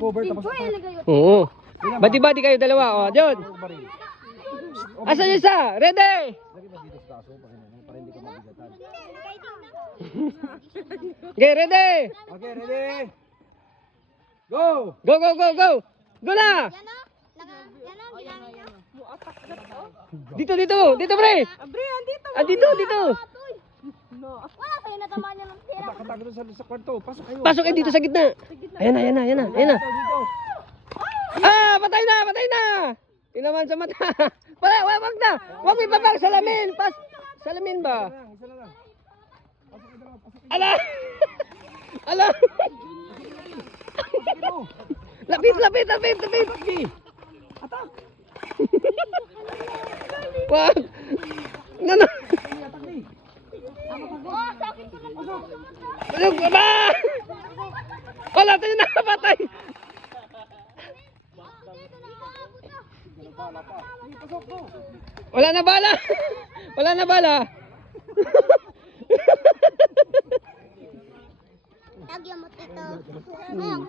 cover tapos Oo. Bati-bati kayo dalawa. O, John. Asan yung isa? Ready? Okay, ready? Okay, ready? Go! Go, go, go, go! Go na! Dito, dito! Dito, pre! Dito, dito! Wala kayo natamaan niya ng tira. Katago sa kwarto. Pasok kayo. Pasok kayo dito sa gitna. Ayan na, ayan na, ayan na, ayan na. Dito. Ah, patay na, patay na! Tinaman sa mata. Wala, wag na! Wag mo ibabag, salamin! Salamin ba? Isa na lang. Ala! Ala! Lapit, lapit, lapit, lapit! Atak! Wag! Ano? Oh, sakit ko lang. Ano ba? Wala, tayo na, patay! Wala na bala! Wala na bala!